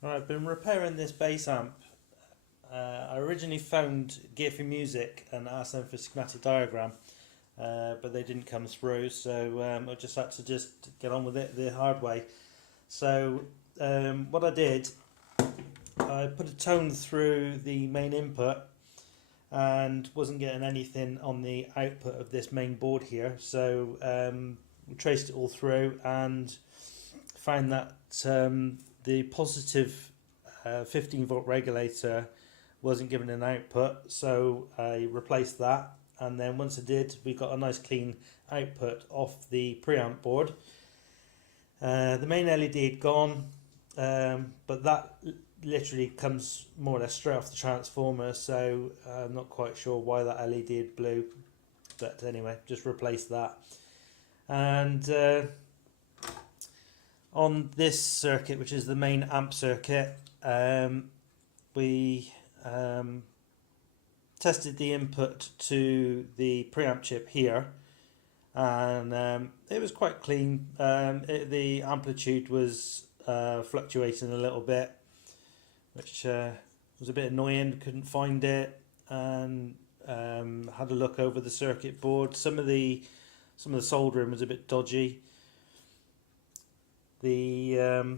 Right, I've been repairing this bass amp. I originally phoned Gear for Music and asked them for a schematic diagram, but they didn't come through, so I just had to get on with it the hard way. So what I did, I put a tone through the main input and wasn't getting anything on the output of this main board here, so we traced it all through and found that the positive 15-volt regulator wasn't giving an output, so I replaced that, and then once I did, we got a nice clean output off the preamp board. The main LED had gone, but that literally comes more or less straight off the transformer, so I'm not quite sure why that LED had blew, but anyway, just replaced that. And on this circuit, which is the main amp circuit, we tested the input to the preamp chip here, and it was quite clean. The amplitude was fluctuating a little bit, which was a bit annoying. Couldn't find it, and had a look over the circuit board. Some of the soldering was a bit dodgy. The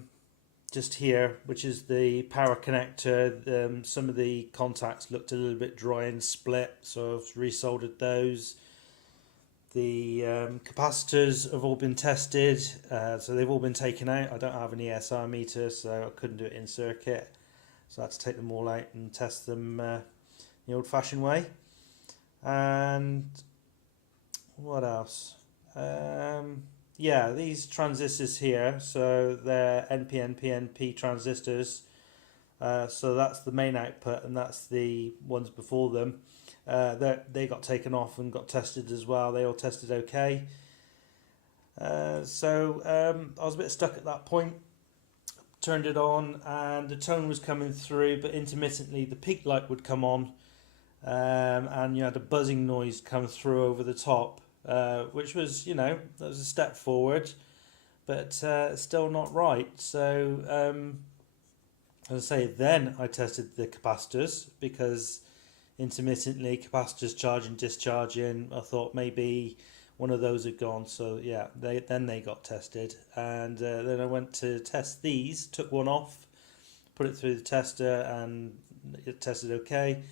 just here, which is the power connector, some of the contacts looked a little bit dry and split, so I've resoldered those. The capacitors have all been tested, so they've all been taken out. I don't have an ESR meter, so I couldn't do it in circuit, so I had to take them all out and test them the old-fashioned way. And what else? Yeah, these transistors here, so they're NP transistors, so that's the main output, and that's the ones before them. They got taken off and got tested as well. They all tested okay. So I was a bit stuck at that point. Turned it on and the tone was coming through, but intermittently the peak light would come on, and you had a buzzing noise come through over the top. Which was, that was a step forward, but still not right. So, as I say, then I tested the capacitors, because intermittently capacitors charging, discharging, I thought maybe one of those had gone. So yeah, they got tested, and then I went to test these, took one off, put it through the tester, and it tested okay.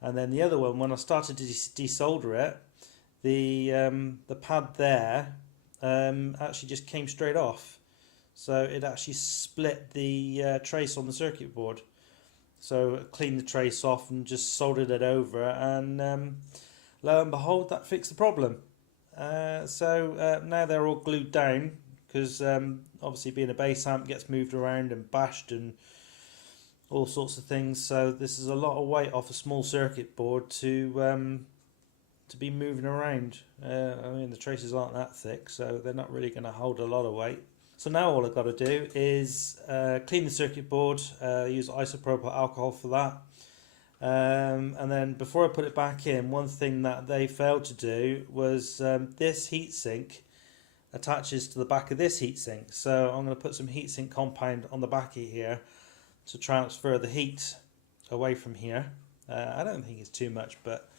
And then the other one, when I started to desolder it, the pad there actually just came straight off, so it actually split the trace on the circuit board. So I cleaned the trace off and just soldered it over, and lo and behold, that fixed the problem. So now they're all glued down, because obviously being a bass amp gets moved around and bashed and all sorts of things, so this is a lot of weight off a small circuit board to be moving around. I mean, the traces aren't that thick, so they're not really going to hold a lot of weight. So now all I've got to do is clean the circuit board, use isopropyl alcohol for that. And then before I put it back in, one thing that they failed to do was this heatsink attaches to the back of this heatsink. So I'm going to put some heatsink compound on the back of here to transfer the heat away from here. I don't think it's too much, but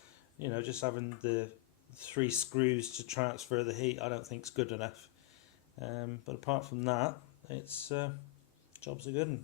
just having the 3 screws to transfer the heat, I don't think is good enough. But apart from that, it's job's a good one.